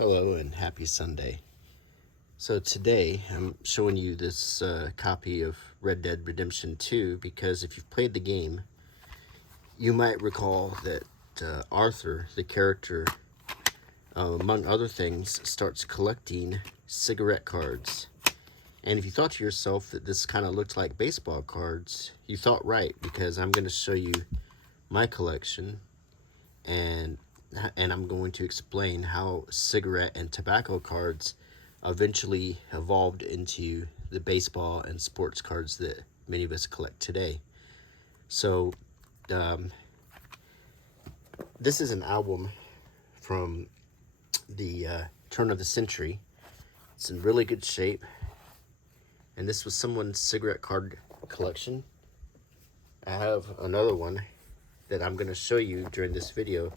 Hello and happy Sunday. So today I'm showing you this copy of Red Dead Redemption 2 because if you've played the game, you might recall that Arthur, the character, among other things, starts collecting cigarette cards. And if you thought to yourself that this kind of looked like baseball cards, you thought right, because I'm going to show you my collection and I'm going to explain how cigarette and tobacco cards eventually evolved into the baseball and sports cards that many of us collect today. So this is an album from the turn of the century. It's in really good shape, and this was someone's cigarette card collection. I have another one that I'm going to show you during this video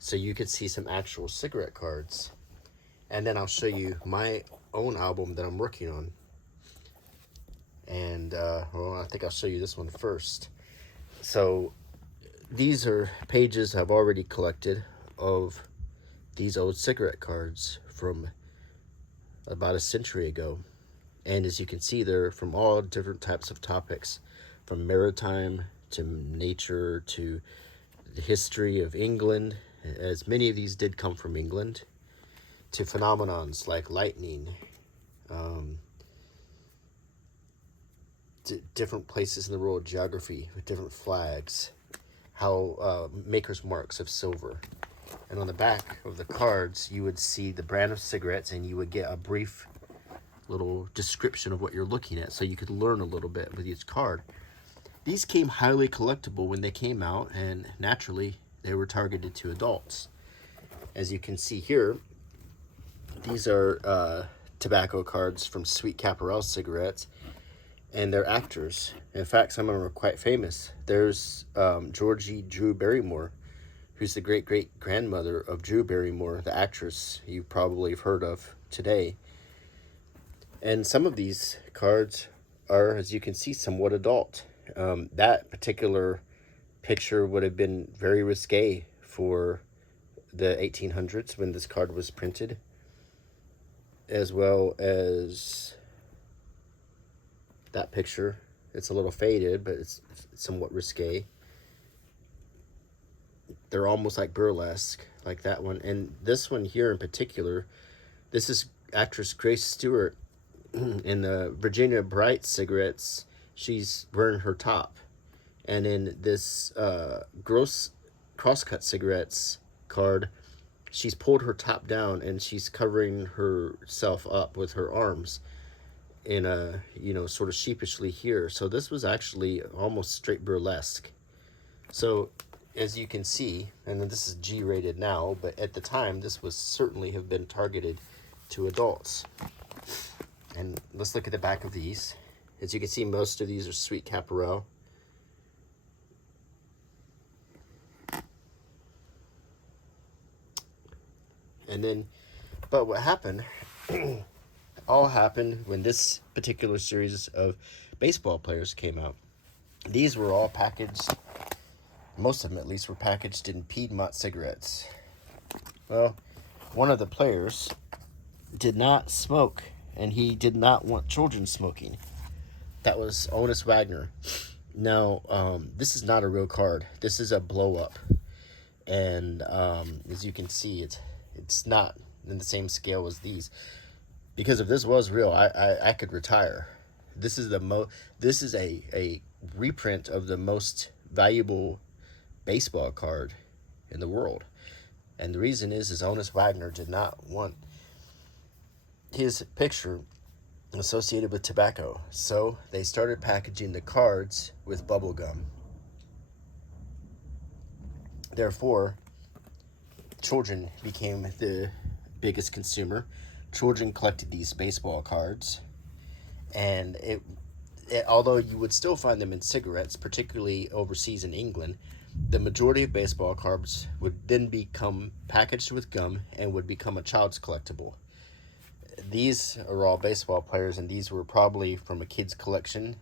so you can see some actual cigarette cards. And then I'll show you my own album that I'm working on. And, well, I think I'll show you this one first. So, these are pages I've already collected of these old cigarette cards from about a century ago. And as you can see, they're from all different types of topics, from maritime to nature to the history of England, as many of these did come from England, to phenomenons like lightning, different places in the world, geography with different flags, how maker's marks of silver. And on the back of the cards, you would see the brand of cigarettes, and you would get a brief little description of what you're looking at, so you could learn a little bit with each card. These came highly collectible when they came out, and naturally they were targeted to adults. As you can see here, these are tobacco cards from Sweet Caporal cigarettes, and they're actors. In fact, some of them are quite famous. There's Georgie Drew Barrymore, who's the great-great-grandmother of Drew Barrymore, the actress you probably have heard of today. And some of these cards are, as you can see, somewhat adult. That particular picture would have been very risque for the 1800s when this card was printed, as well as that picture. It's a little faded, but it's somewhat risque. They're almost like burlesque, like that one. And this one here in particular, this is actress Grace Stewart in the Virginia Bright cigarettes. She's wearing her top. And in this gross crosscut cigarettes card, she's pulled her top down and she's covering herself up with her arms in a, sort of sheepishly here. So this was actually almost straight burlesque. So as you can see, and this is G-rated now, but at the time this was certainly have been targeted to adults. And let's look at the back of these. As you can see, most of these are Sweet Caporal. And then, but what happened, all happened when this particular series of baseball players came out. These were all packaged, most of them at least, were packaged in Piedmont cigarettes. Well, one of the players did not smoke, and he did not want children smoking. That was Honus Wagner. Now, this is not a real card. This is a blow-up. And as you can see, it's not in the same scale as these. Because if this was real, I could retire. This is a reprint of the most valuable baseball card in the world. And the reason is Honus Wagner did not want his picture associated with tobacco. So they started packaging the cards with bubble gum. Therefore, children became the biggest consumer. Children collected these baseball cards, and although you would still find them in cigarettes, particularly overseas in England, the majority of baseball cards would then become packaged with gum and would become a child's collectible. These are all baseball players, and these were probably from a kid's collection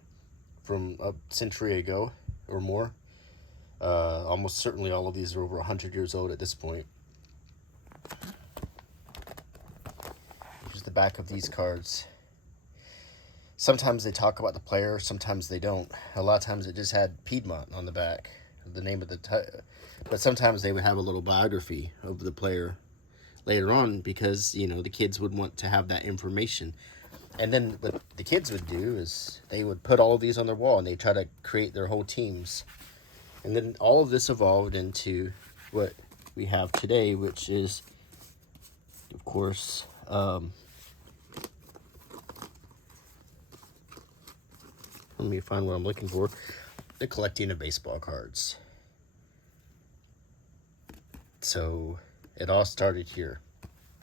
from a century ago or more. Almost certainly all of these are over 100 years old at this point. the back of these cards. Sometimes they talk about the player, sometimes they don't. A lot of times it just had Piedmont on the back, the name of the but sometimes they would have a little biography of the player later on, because the kids would want to have that information. And then what the kids would do is they would put all of these on their wall and they try to create their whole teams. And then all of this evolved into what we have today, which is, of course, let me find what I'm looking for. The collecting of baseball cards. So it all started here.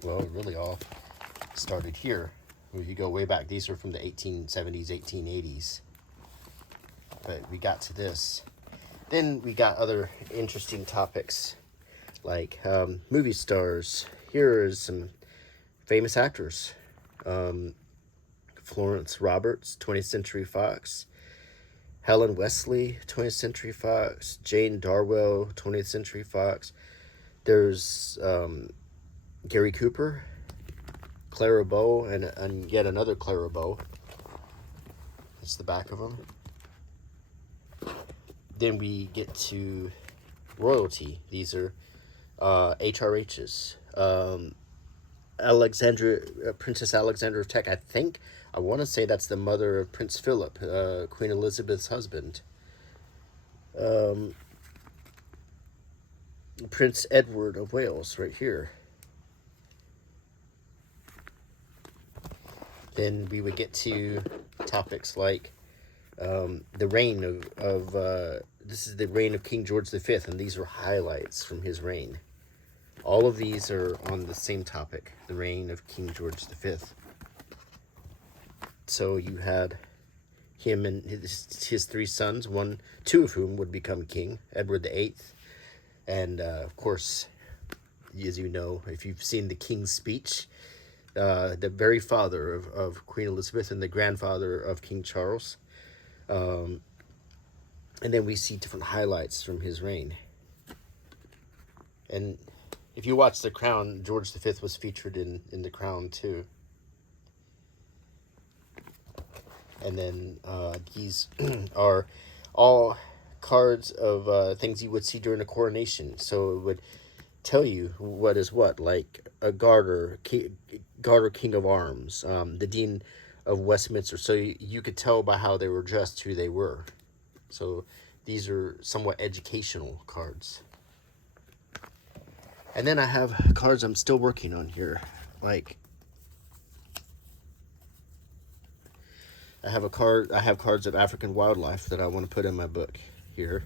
Well, it really all started here. If you go way back, these are from the 1870s, 1880s. But we got to this. Then we got other interesting topics, like movie stars. Here is some famous actors. Florence Roberts, 20th Century Fox. Helen Wesley, 20th Century Fox. Jane Darwell, 20th Century Fox. There's Gary Cooper, Clara Bow, and yet another Clara Bow. That's the back of them. Then we get to royalty. These are HRHs. Princess Alexandra of Teck. I want to say that's the mother of Prince Philip, Queen Elizabeth's husband. Prince Edward of Wales, right here. Then we would get to topics like the reign of this is the reign of King George V, and these are highlights from his reign. All of these are on the same topic, the reign of King George V. So you had him and his three sons, two of whom would become king, Edward VIII, and of course, as you know, if you've seen the King's Speech, the very father of Queen Elizabeth and the grandfather of King Charles. And then we see different highlights from his reign. And if you watch The Crown, George V was featured in The Crown too. And then these are all cards of things you would see during a coronation. So it would tell you what is what, like a Garter King of Arms, the Dean of Westminster. So you could tell by how they were dressed who they were. So these are somewhat educational cards. And then I have cards I'm still working on here. Like I have cards of African wildlife that I want to put in my book here.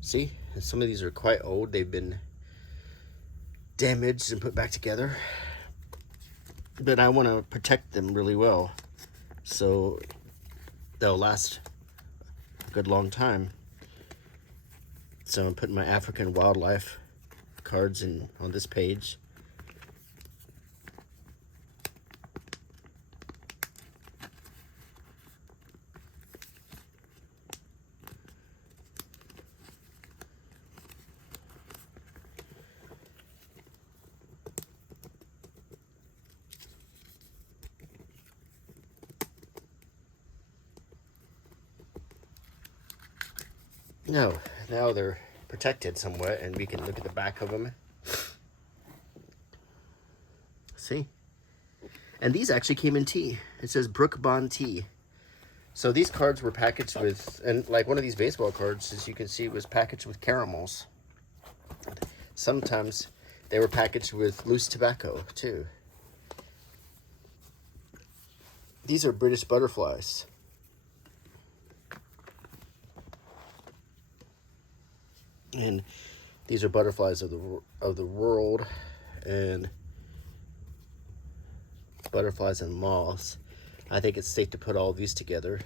See, and some of these are quite old. They've been damaged and put back together, but I want to protect them really well so they'll last a good long time. So I'm putting my African wildlife cards in on this page. No, now they're protected somewhat, and we can look at the back of them. See? And these actually came in tea. It says Brook Bond tea. So these cards were packaged with, and like one of these baseball cards, as you can see, was packaged with caramels. Sometimes they were packaged with loose tobacco, too. These are British butterflies. And these are butterflies of the world, and butterflies and moths. I think it's safe to put all these together.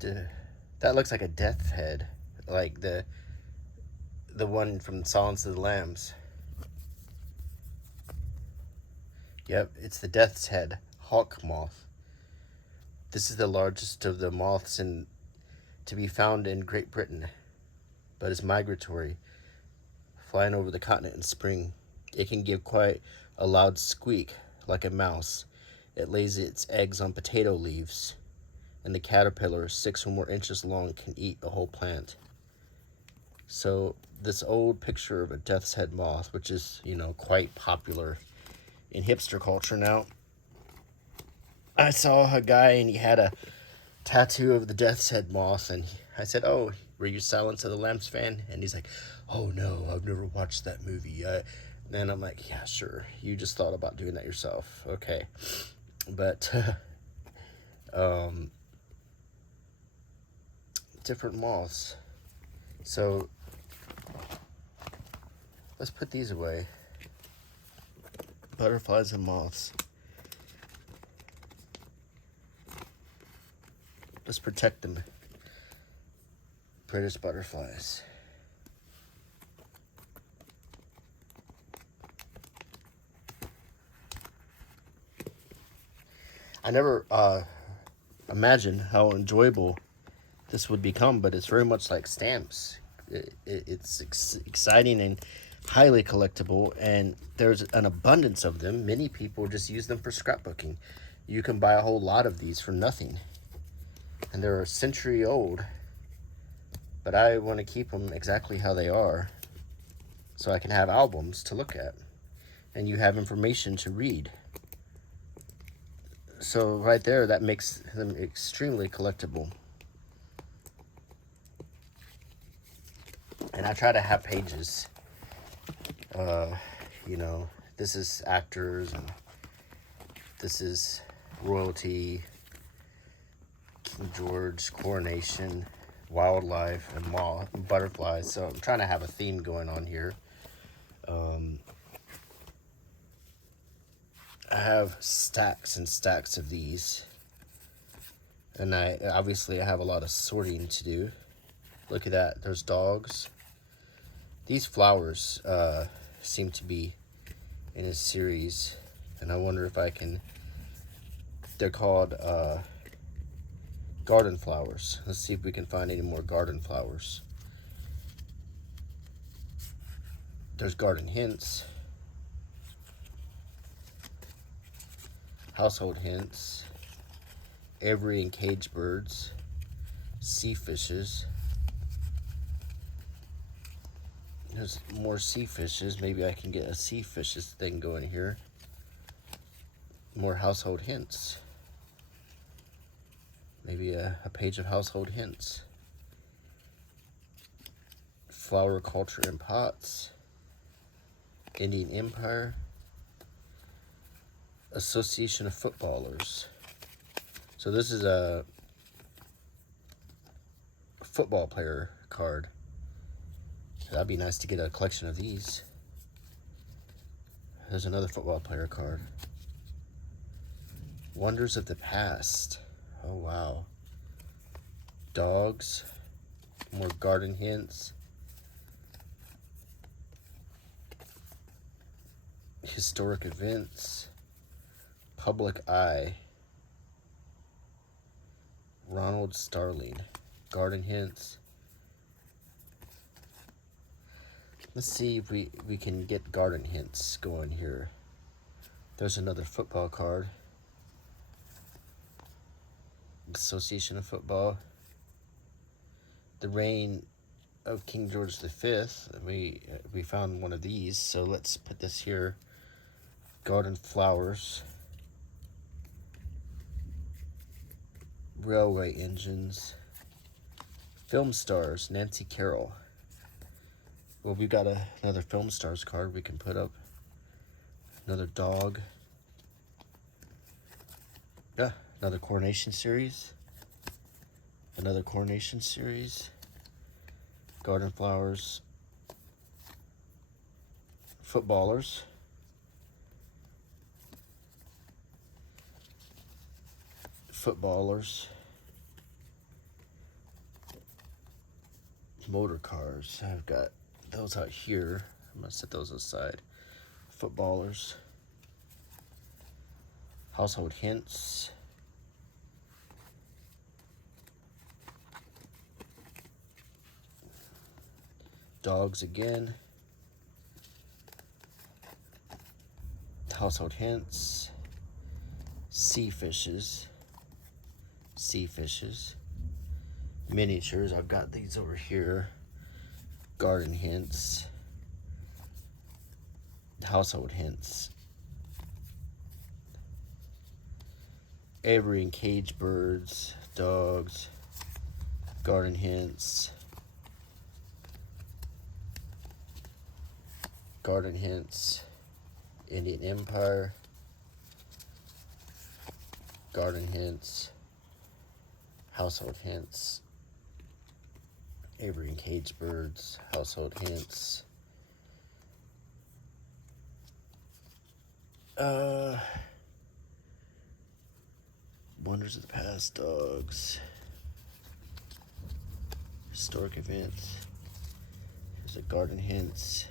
That looks like a death's head, like the one from Silence of the Lambs. Yep, it's the death's head, hawk moth. This is the largest of the moths to be found in Great Britain, but is migratory, flying over the continent in spring. It can give quite a loud squeak, like a mouse. It lays its eggs on potato leaves, and the caterpillar, 6 or more inches long, can eat a whole plant. So this old picture of a death's head moth, which is, quite popular in hipster culture now. I saw a guy and he had a tattoo of the death's head moth, and I said, "Oh, were you Silence of the Lambs fan?" And he's like, "Oh no, I've never watched that movie." And I'm like, "Yeah, sure. You just thought about doing that yourself, okay?" But different moths. So let's put these away. Butterflies and moths. Let's protect them. British butterflies. I never imagined how enjoyable this would become, but it's very much like stamps. It's exciting and highly collectible, and there's an abundance of them. Many people just use them for scrapbooking. You can buy a whole lot of these for nothing, and they're a century old, but I want to keep them exactly how they are so I can have albums to look at and you have information to read. So right there, that makes them extremely collectible. And I try to have pages. This is actors, and this is royalty, King George, coronation, wildlife, and moth, and butterflies. So I'm trying to have a theme going on here. I have stacks and stacks of these, and I have a lot of sorting to do. Look at that. There's dogs. These flowers seem to be in a series, and I wonder if I can. They're called garden flowers. Let's see if we can find any more garden flowers. There's garden hints, household hints, Avery and cage birds, sea fishes. There's more sea fishes. Maybe I can get a sea fishes thing going here. More household hints. Maybe a page of household hints. Flower culture in pots. Indian Empire. Association of Footballers. So this is a football player card. That'd be nice to get a collection of these. There's another football player card. Wonders of the Past. Oh, wow. Dogs. More garden hints. Historic events. Public Eye. Ronald Starling. Garden hints. Let's see if we can get garden hints going here. There's another football card. Association of Football. The reign of King George V. We found one of these, so let's put this here. Garden flowers. Railway engines. Film stars. Nancy Carroll. Well, we got another film stars card we can put up. Another dog. Yeah, another coronation series. Another coronation series. Garden flowers. Footballers. Footballers. Motor cars. I've got those out here. I'm gonna set those aside. Footballers. Household hints. Dogs again. household hints, sea fishes, miniatures. I've got these over here. Garden hints, household hints, aviary and cage birds, dogs, garden hints, Indian Empire, garden hints, household hints, aviary and cage birds, household hints, wonders of the past, dogs, historic events. There's a garden hints.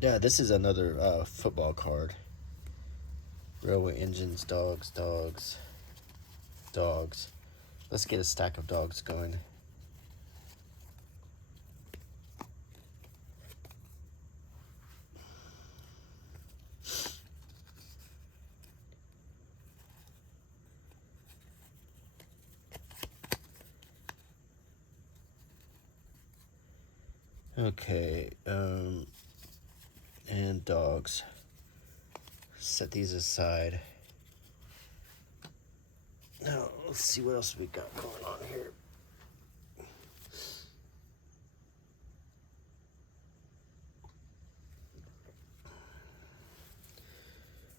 Yeah, this is another football card. Railway engines, dogs. Let's get a stack of dogs going. Okay, and dogs. Set these aside. Now, let's see what else we got going on here.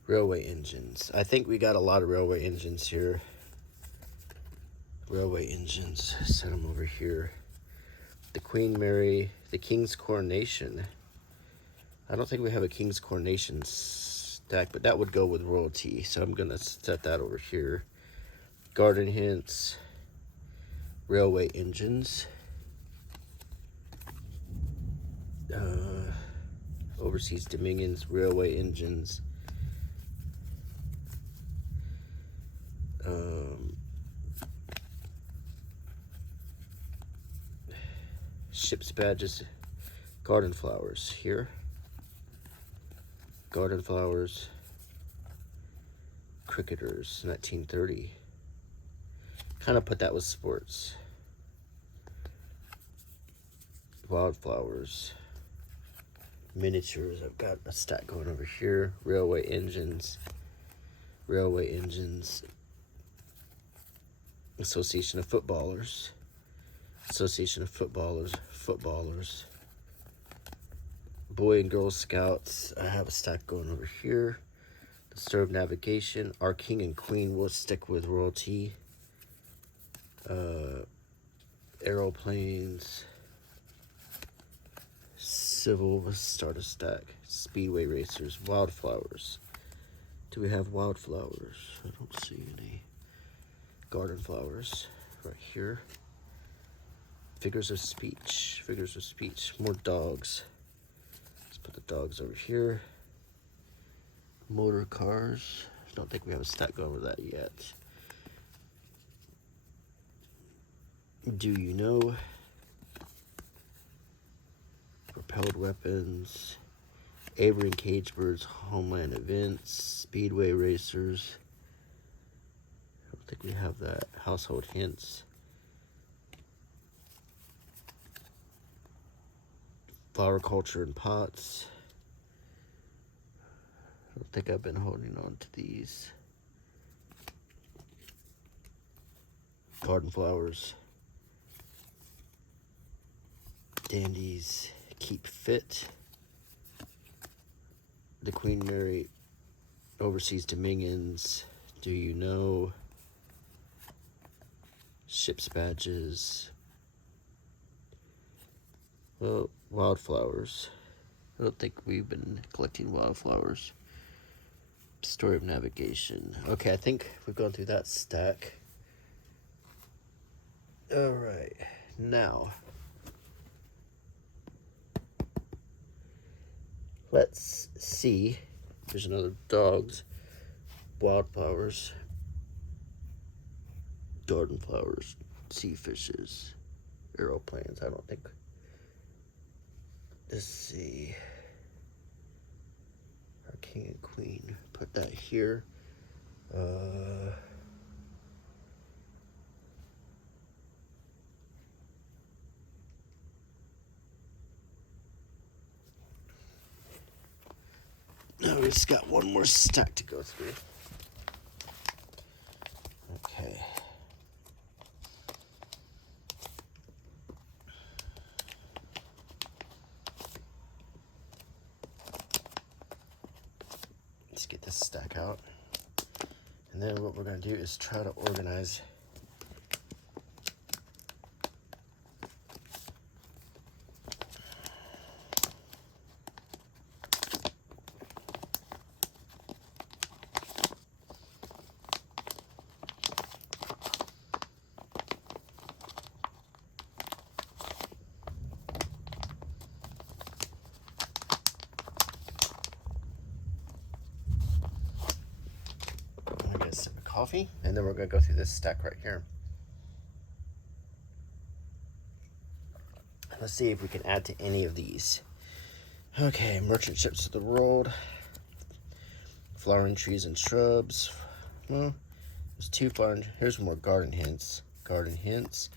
Railway engines. I think we got a lot of railway engines here. Railway engines. Set them over here. The Queen Mary, the King's Coronation. I don't think we have a King's Coronation stack, but that would go with royalty. So I'm going to set that over here. Garden hints. Railway engines. Overseas dominions, railway engines. Ship's badges, garden flowers here. Garden flowers, cricketers, 1930. Kind of put that with sports. Wildflowers, miniatures. I've got a stack going over here. Railway engines. Association of footballers. Footballers. Boy and Girl Scouts. I have a stack going over here. The Stir of Navigation. Our King and Queen will stick with royalty. Aeroplanes. Civil. Let's start a stack. Speedway racers. Wildflowers. Do we have wildflowers? I don't see any. Garden flowers. Right here. Figures of speech. More dogs. Let's put the dogs over here. Motor cars. I don't think we have a stack over that yet. Do you know? Propelled weapons. Aviary and cage birds. Homeland events. Speedway racers. I don't think we have that. Household hints. Flower culture in pots. I don't think I've been holding on to these. Garden flowers. Dandies. Keep fit. The Queen Mary. Overseas dominions. Do you know? Ship's badges. Well, wildflowers. I don't think we've been collecting wildflowers. Story of navigation. Okay, I think we've gone through that stack. Alright, now let's see. There's another dogs, wildflowers, garden flowers, sea fishes, aeroplanes. I don't think. Let's see. Our king and queen. Put that here. Now we just got one more stack to go through. Okay. Let's get this stack out. And then what we're going to do is try to organize coffee, and then we're going to go through this stack right here. Let's see if we can add to any of these. Okay, merchant ships of the world, flowering trees and shrubs. Well, there's 2 flowering. Here's more garden hints. Garden hints.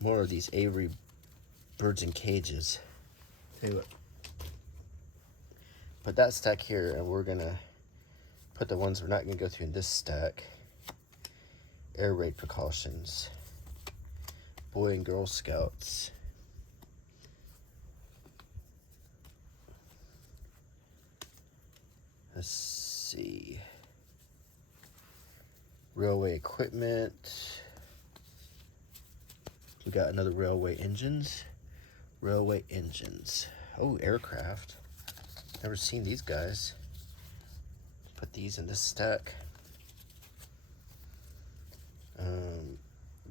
More of these Avery birds in cages. Tell you what. Put that stack here, and we're gonna put the ones we're not going to go through in this stack. Air raid precautions. Boy and Girl Scouts. Let's see. Railway equipment. We got another railway engines. Railway engines. Oh, aircraft. Never seen these guys. Put these in this stack.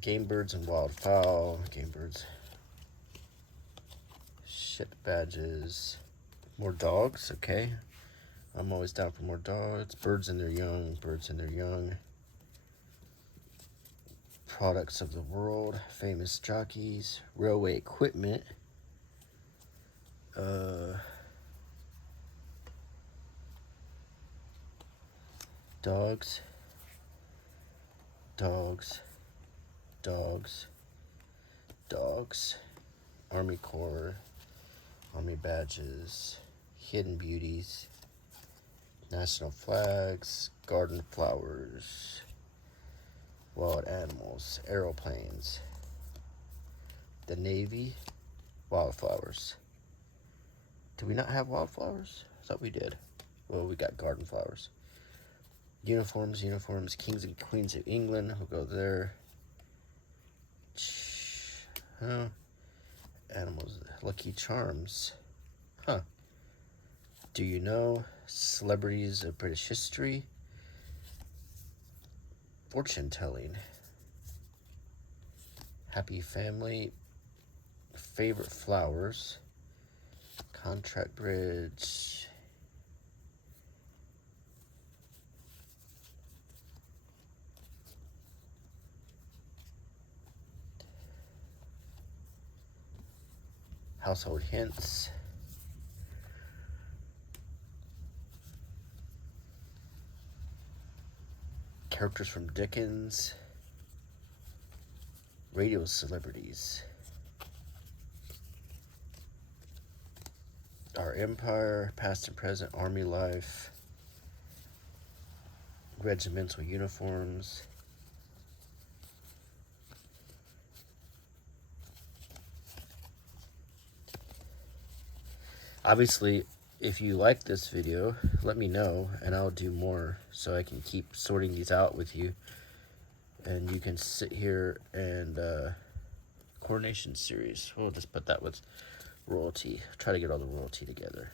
Game birds and wildfowl. Game birds. Ship badges. More dogs, okay. I'm always down for more dogs. Birds and their young. Birds and their young. Products of the world. Famous jockeys. Railway equipment. Dogs. Dogs. Dogs. Dogs. Army Corps. Army badges. Hidden beauties. National flags. Garden flowers. Wild animals. Aeroplanes. The Navy. Wildflowers. Did we not have wildflowers? I thought we did. Well, we got garden flowers. Uniforms, uniforms. Kings and Queens of England. We'll go there. Huh. Animals. Lucky Charms. Huh. Do you know? Celebrities of British history. Fortune telling. Happy family. Favorite flowers. Contract bridge. Household hints. Characters from Dickens. Radio celebrities. Our Empire, past and present, army life. Regimental uniforms. Obviously, if you like this video, let me know and I'll do more so I can keep sorting these out with you. And you can sit here and coronation series. We'll just put that with royalty. Try to get all the royalty together.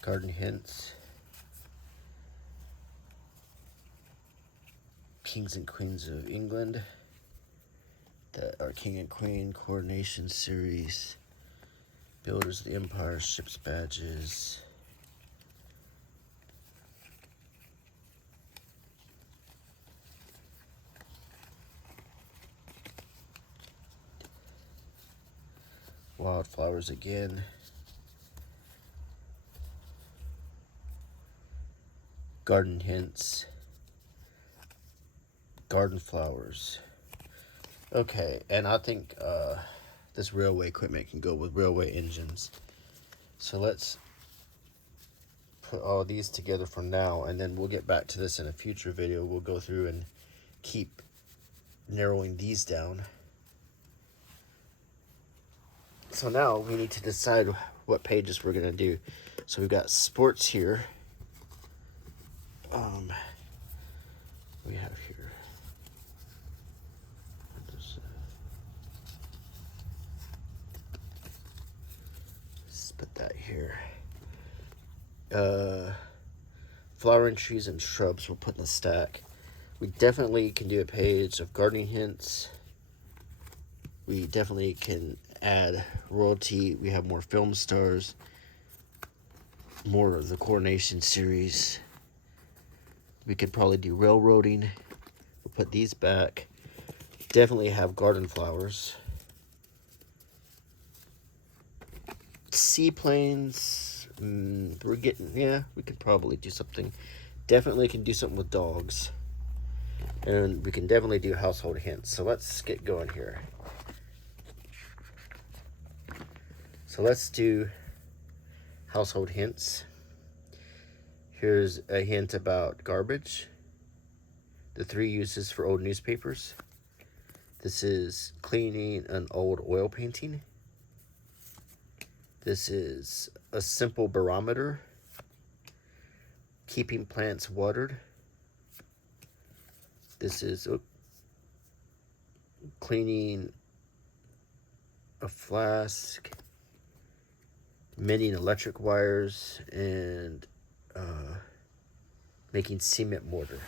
Garden hints. Kings and Queens of England. That are King and Queen Coronation Series. Builders of the Empire, ships badges. Wildflowers again. Garden hints. Garden flowers. Okay, and I think this railway equipment can go with railway engines. So let's put all these together for now, and then we'll get back to this in a future video. We'll go through and keep narrowing these down. So now we need to decide what pages we're gonna do. So we've got sports here. We have here. Let's put that here. Flowering trees and shrubs we'll put in the stack. We definitely can do a page of gardening hints. We definitely can add royalty. We have more film stars, more of the Coronation Series. We could probably do railroading. We'll put these back. Definitely have garden flowers. Seaplanes, we're getting, yeah, we could probably do something. Definitely can do something with dogs. And we can definitely do household hints. So let's get going here. So let's do household hints. Here's a hint about garbage. The 3 uses for old newspapers. This is cleaning an old oil painting. This is a simple barometer. Keeping plants watered. This is cleaning a flask. Mending electric wires, and making cement mortar.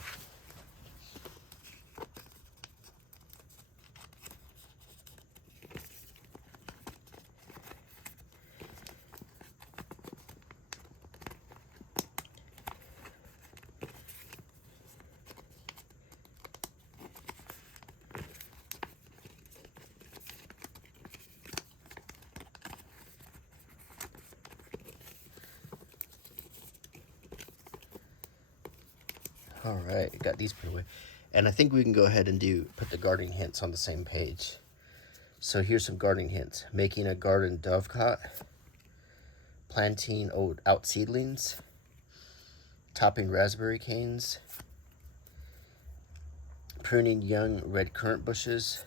All right, got these put away. And I think we can go ahead and put the gardening hints on the same page. So here's some gardening hints. Making a garden dovecot. Planting out seedlings. Topping raspberry canes. Pruning young red currant bushes.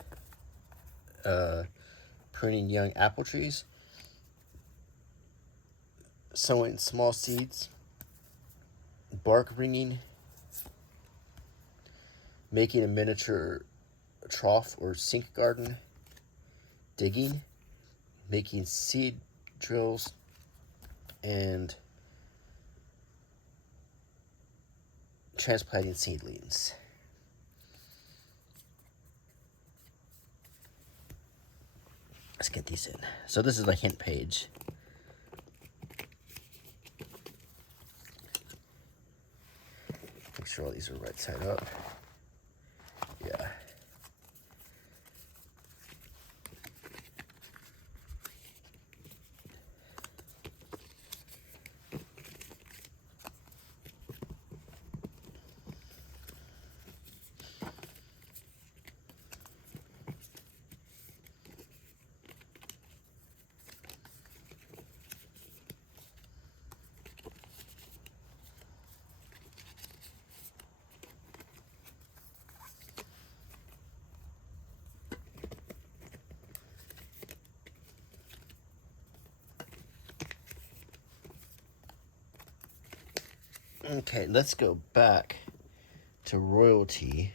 Pruning young apple trees. Sowing small seeds. Bark ringing. Making a miniature trough or sink garden. Digging. Making seed drills. And transplanting seedlings. Let's get these in. So this is the hint page. Make sure all these are right side up. Yeah. Okay, let's go back to royalty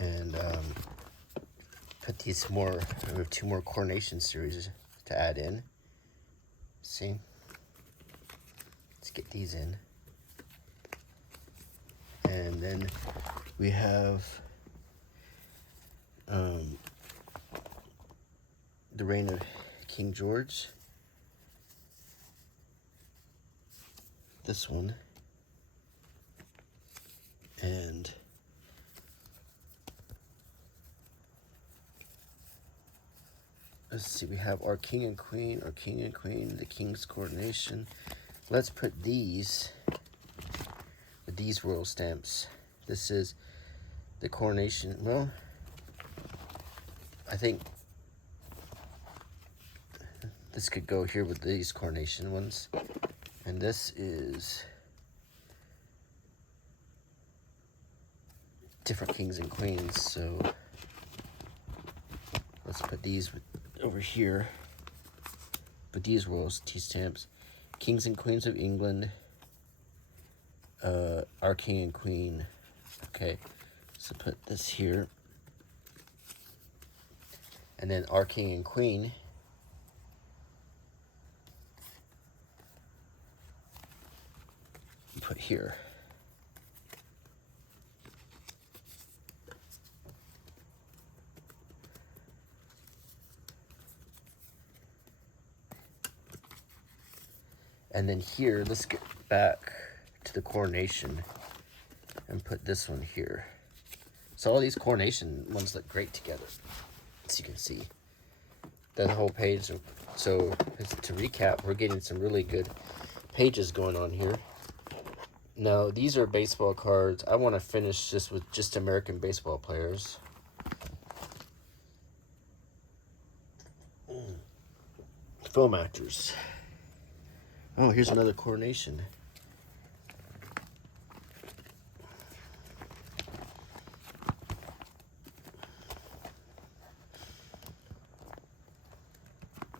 and put these more. We have 2 more Coronation Series to add in. See, let's get these in. And then we have the reign of King George. This one. And let's see, we have our king and queen, the king's coronation. Let's put these with these royal stamps. This is the coronation. Well, I think this could go here with these coronation ones. And this is different kings and queens, so let's put these over here. But these royalty stamps, kings and queens of England, our king and queen. Okay, so put this here, and then our king and queen. Put here. And then here, let's get back to the coronation and put this one here. So all these coronation ones look great together, as you can see. The whole page. So to recap, we're getting some really good pages going on here. Now, these are baseball cards. I want to finish this with just American baseball players. Film actors. Oh, here's another coronation.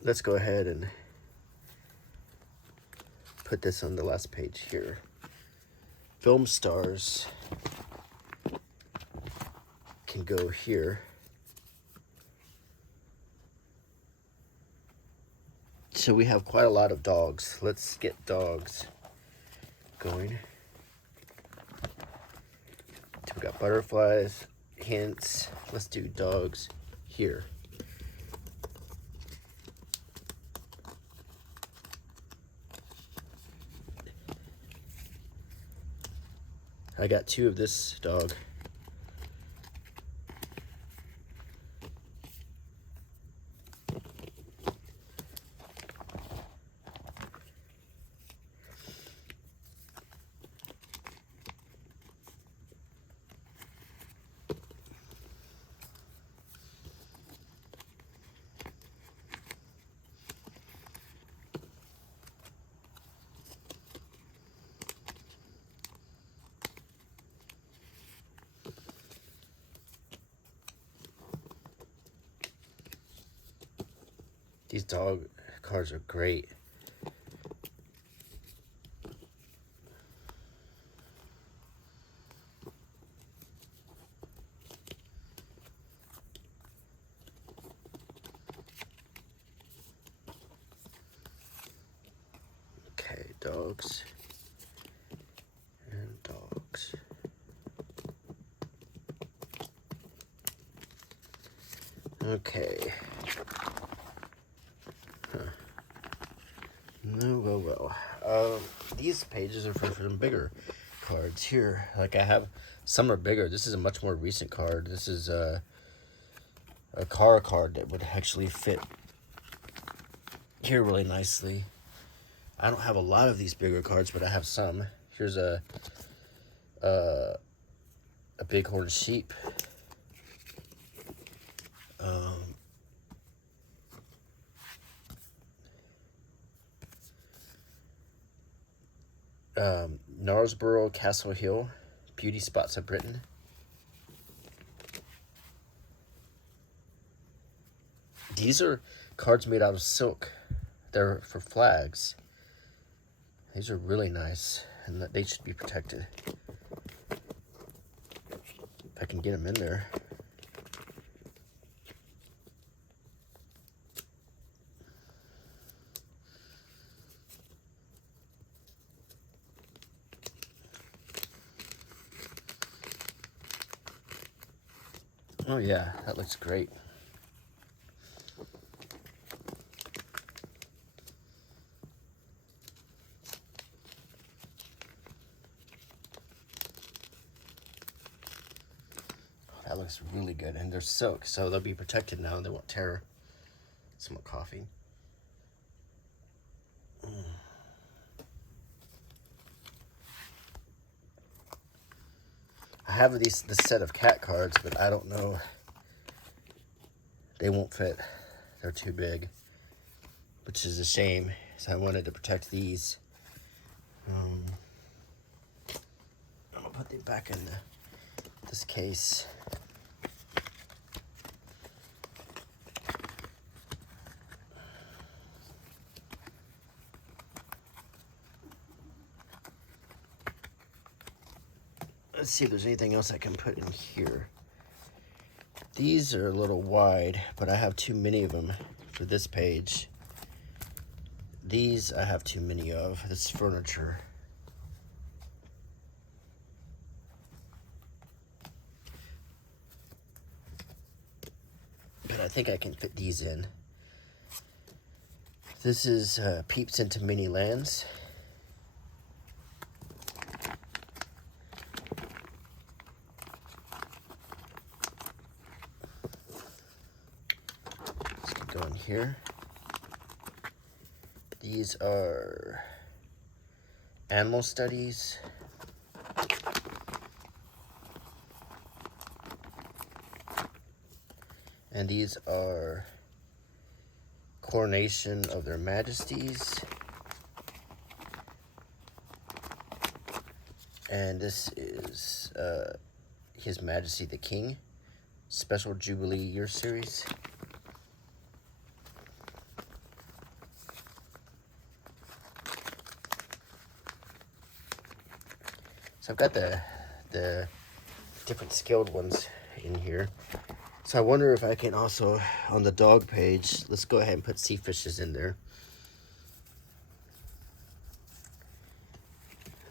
Let's go ahead and put this on the last page here. Film stars can go here. So we have quite a lot of dogs. Let's get dogs going. So we got butterflies, hints. Let's do dogs here. I got 2 of this dog. These dog cards are great. Okay, dogs and dogs. Okay. No, well. These pages are for some bigger cards here. Like I have, some are bigger. This is a much more recent card. This is a car card that would actually fit here really nicely. I don't have a lot of these bigger cards, but I have some. Here's a bighorn sheep. Knaresborough Castle Hill, Beauty Spots of Britain. These are cards made out of silk. They're for flags. These are really nice, and they should be protected. If I can get them in there. Oh yeah, that looks great. That looks really good, and they're silk, so they'll be protected now. They won't tear. Some more coffee. I have this set of cat cards, but I don't know. They won't fit. They're too big, which is a shame. So I wanted to protect these. I'm gonna put them back in this case. Let's see if there's anything else I can put in here. These are a little wide, but I have too many of them for this page. These I have too many of. This furniture. But I think I can fit these in. This is Peeps into Many Lands. Let's get going here. These are Animal Studies. And these are Coronation of Their Majesties. And this is His Majesty the King, Special Jubilee Year Series. So I've got the different scaled ones in here. So I wonder if I can also, on the dog page, let's go ahead and put sea fishes in there.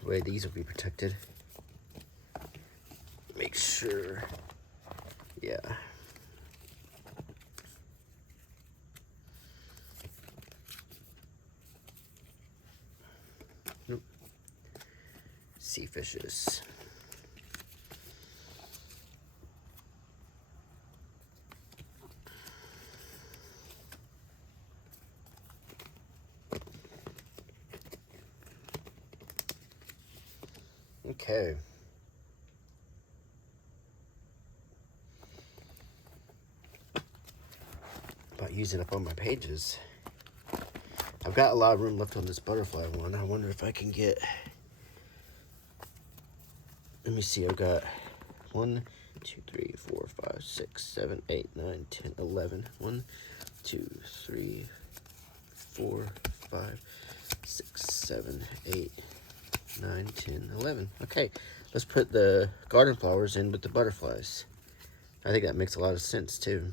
The way these will be protected. Make sure, yeah. Nope. Sea fishes. Okay. About using up all my pages. I've got a lot of room left on this butterfly one. I wonder if I can get, let me see, I've got 1, 2, 3, 4, 5, 6, 7, 8, 9, 10, 11. 1, 2, 3, 4, 5, 6, 7, 8, 9, 10, 11. Okay, let's put the garden flowers in with the butterflies. I think that makes a lot of sense too.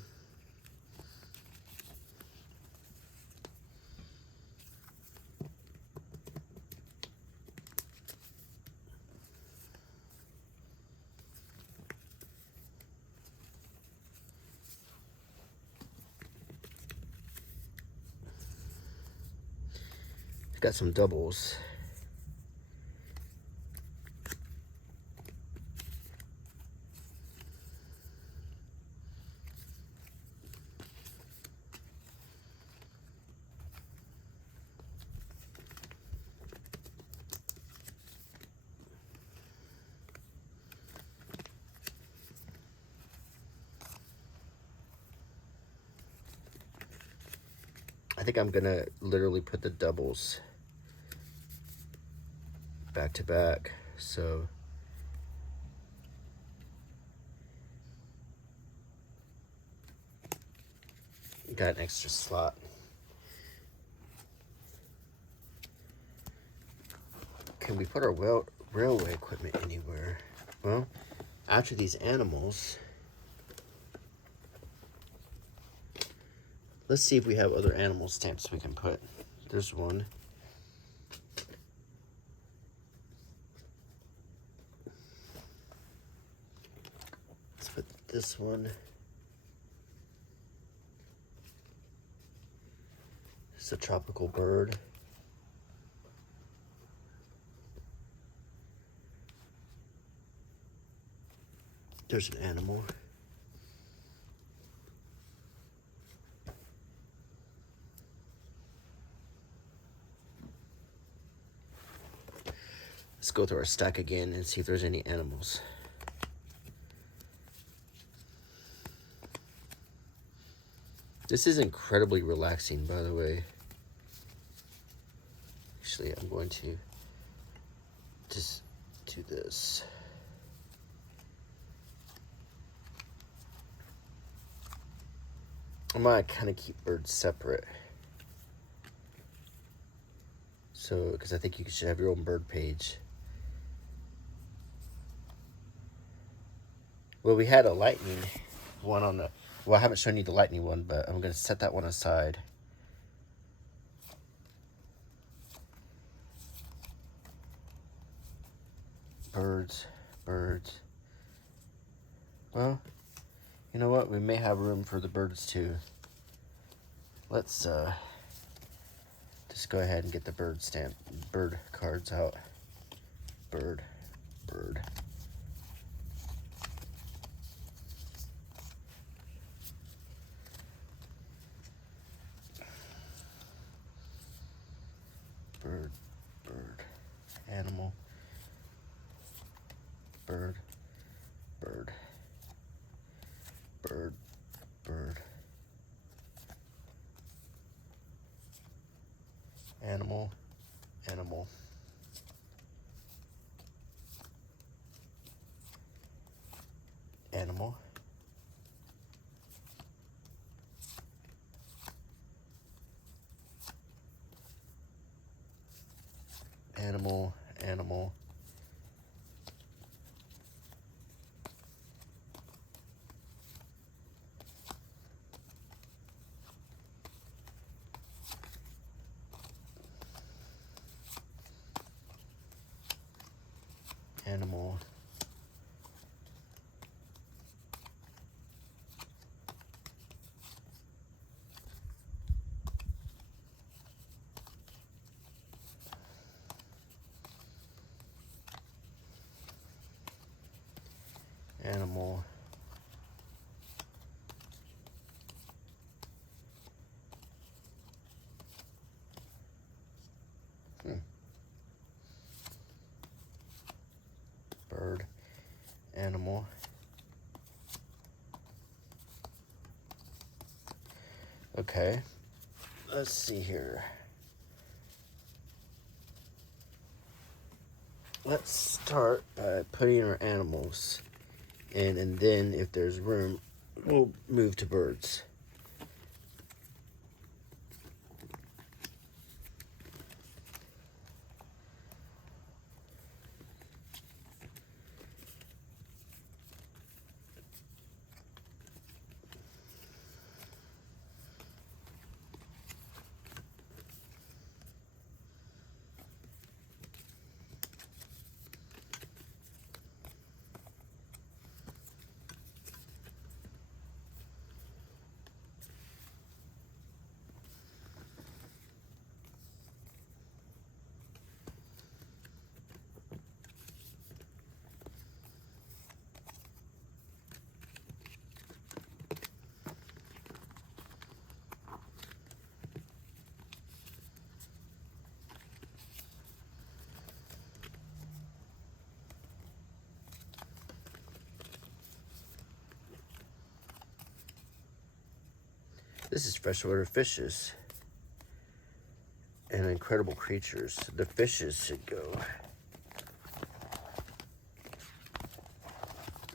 Got some doubles. I think I'm gonna literally put the doubles back to back, so got an extra slot. Can we put our railway equipment anywhere? Well, after these animals, let's see if we have other animal stamps we can put. There's one. Let's put this one. It's a tropical bird. There's an animal. Let's go through our stack again and see if there's any animals. This is incredibly relaxing, by the way. Actually, I'm going to just do this. I might kind of keep birds separate. So, because I think you should have your own bird page. Well, we had a lightning one on the... Well, I haven't shown you the lightning one, but I'm going to set that one aside. Birds, birds. Well, you know what? We may have room for the birds too. Let's just go ahead and get the bird cards out. Bird, bird. Bird, bird, animal, bird, bird, bird, bird, animal, animal, animal, animal, animal, animal, animal, bird, animal, okay, let's see here. Let's start by putting our animals in, and then if there's room, we'll move to birds. This is freshwater fishes and incredible creatures. The fishes should go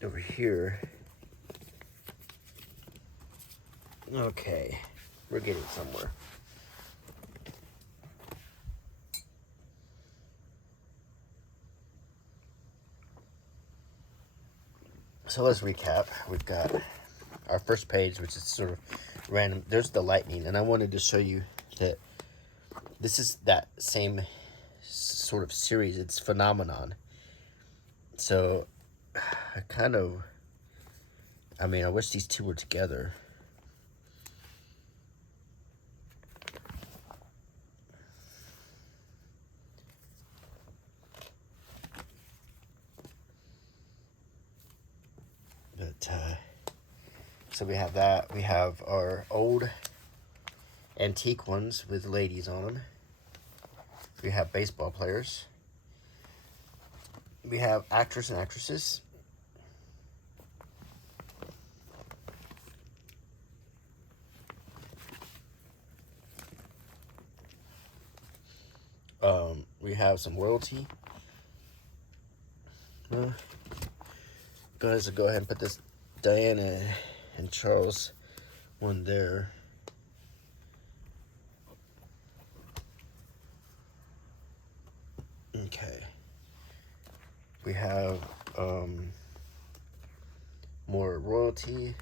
over here. Okay, we're getting somewhere. So let's recap. We've got our first page, which is sort of random. There's the lightning, and I wanted to show you that this is that same sort of series. It's Phenomenon. So I mean, I wish these two were together. So we have that. We have our old antique ones with ladies on them. We have baseball players. We have actors and actresses. We have some royalty. Guys, go ahead and put this Diana and Charles one there. Okay. We have more royalty,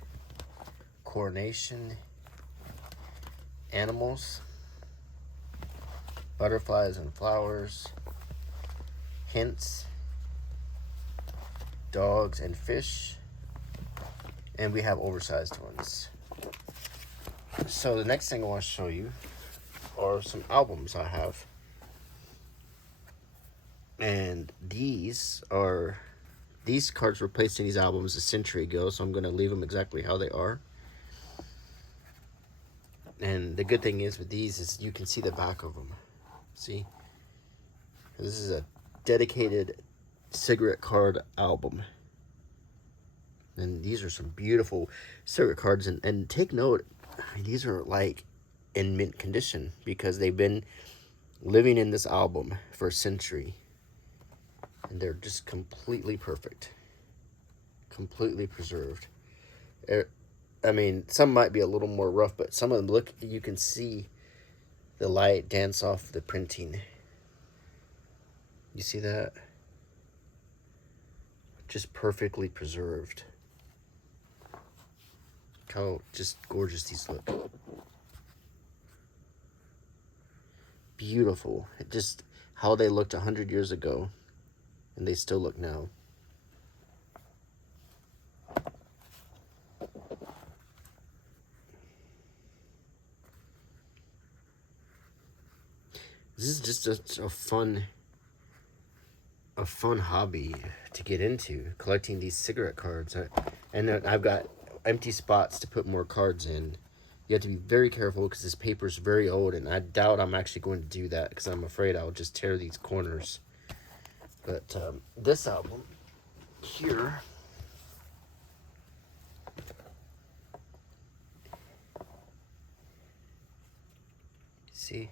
coronation, animals, butterflies and flowers, hints, dogs and fish, and we have oversized ones. So the next thing I want to show you are some albums I have. And these cards were placed in these albums a century ago, so I'm going to leave them exactly how they are. And the good thing is with these is you can see the back of them. See? This is a dedicated cigarette card album. And these are some beautiful cigarette cards. And take note, these are like in mint condition because they've been living in this album for a century. And they're just completely perfect. Completely preserved. I mean, some might be a little more rough, but some of them, look, you can see the light dance off the printing. You see that? Just perfectly preserved. Look how just gorgeous these look. Beautiful. Just how they looked 100 years ago, and they still look now. This is just a fun hobby to get into, collecting these cigarette cards. And I've got empty spots to put more cards in. You have to be very careful because this paper is very old, and I doubt I'm actually going to do that because I'm afraid I'll just tear these corners. But this album here, see?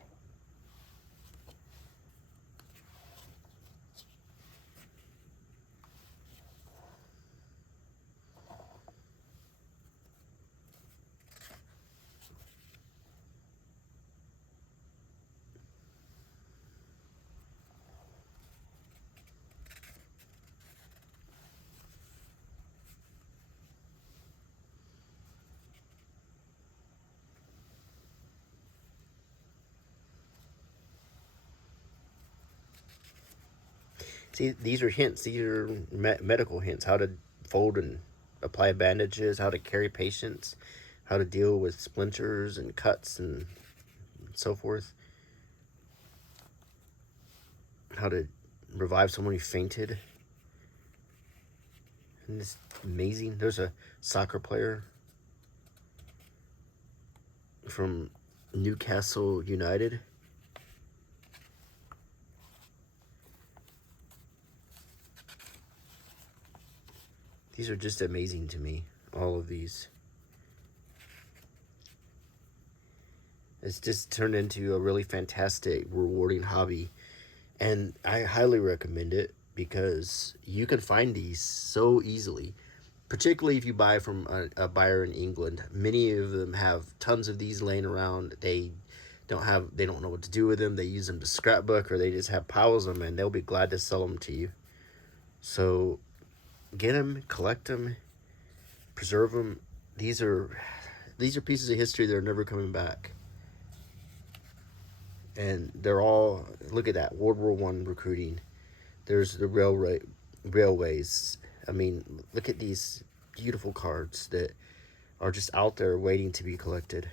See, these are hints. These are medical hints. How to fold and apply bandages, how to carry patients, how to deal with splinters and cuts and so forth. How to revive someone who fainted. And it's amazing. There's a soccer player from Newcastle United. These are just amazing to me, all of these. It's just turned into a really fantastic, rewarding hobby. And I highly recommend it because you can find these so easily. Particularly if you buy from a buyer in England. Many of them have tons of these laying around. They don't know what to do with them. They use them to scrapbook, or they just have piles of them, and they'll be glad to sell them to you. So get them, collect them, preserve them. These are pieces of history that are never coming back. And they're all, look at that, World War I recruiting. There's the railways. I mean, look at these beautiful cards that are just out there waiting to be collected.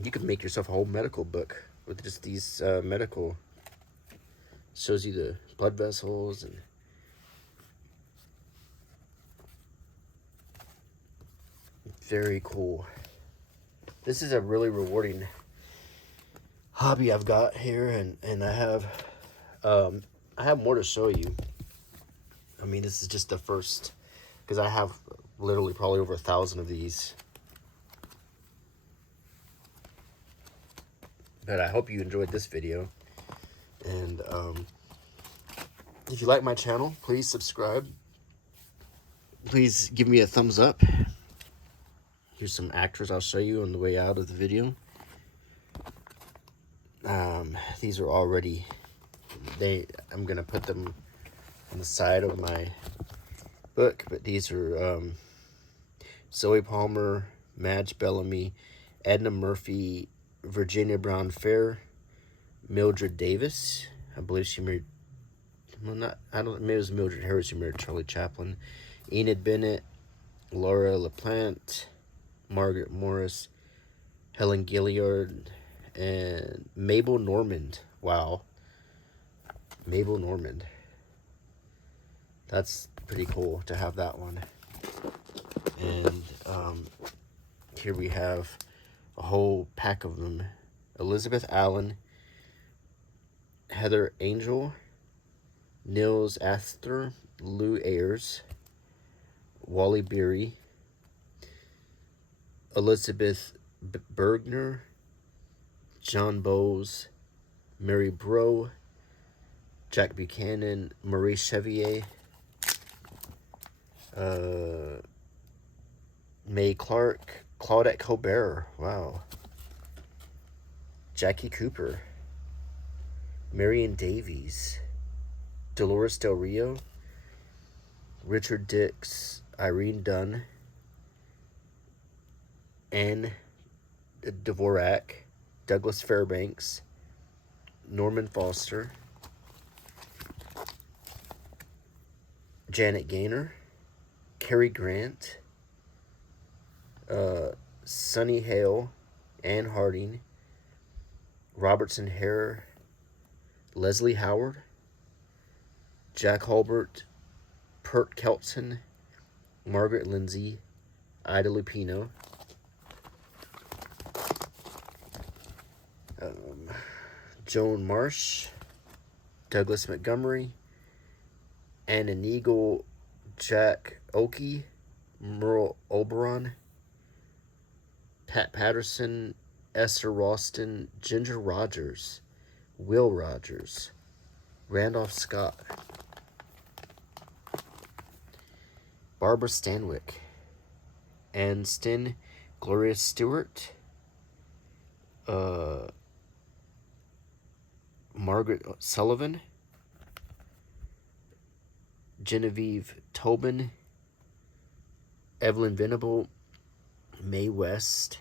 You could make yourself a whole medical book with just these medical. Shows you the blood vessels and very cool. This is a really rewarding hobby I've got here, and I have more to show you. I mean, this is just the first, because I have literally probably over 1,000 of these. But I hope you enjoyed this video, and if you like my channel, please subscribe. Please give me a thumbs up. Here's some actors I'll show you on the way out of the video. These are already, I'm gonna put them on the side of my book, but these are Zoe Palmer, Madge Bellamy, Edna Murphy, Virginia Brown Fair, Mildred Davis. I believe she married, well, not, I don't, maybe it was Mildred Harris who married Charlie Chaplin. Enid Bennett, Laura LaPlante, Margaret Morris, Helen Gilliard, and Mabel Normand. Wow. Mabel Normand. That's pretty cool to have that one. And here we have a whole pack of them. Elizabeth Allen, Heather Angel, Nils Astor, Lou Ayres, Wally Beery, Elizabeth Bergner, John Bowes, Mary Bro, Jack Buchanan, Marie Chevier, Mae Clark, Claudette Colbert, wow, Jackie Cooper, Marion Davies, Dolores Del Rio, Richard Dix, Irene Dunn, Anne Dvorak, Douglas Fairbanks, Norman Foster, Janet Gaynor, Cary Grant, Sonny Hale, Anne Harding, Robertson Hare, Leslie Howard, Jack Hulbert, Pert Kelton, Margaret Lindsay, Ida Lupino, Joan Marsh, Douglas Montgomery, Anna Neagle, Jack Oakey, Merle Oberon, Pat Patterson, Esther Ralston, Ginger Rogers, Will Rogers, Randolph Scott, Barbara Stanwyck, Ann Stin, Gloria Stewart, Margaret Sullivan, Genevieve Tobin, Evelyn Venable, Mae West,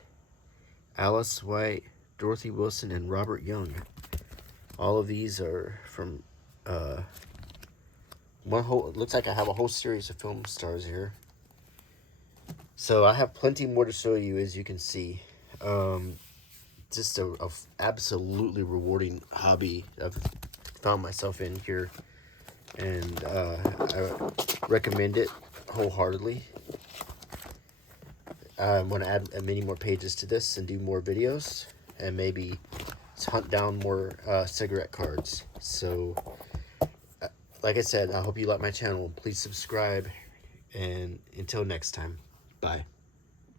Alice White, Dorothy Wilson, and Robert Young. All of these are from one whole, it looks like I have a whole series of film stars here. So I have plenty more to show you, as you can see. Just a absolutely rewarding hobby I've found myself in here, and I recommend it wholeheartedly. I want to add many more pages to this and do more videos, and maybe hunt down more cigarette cards. So like I said, I hope you like my channel. Please subscribe, and until next time, bye.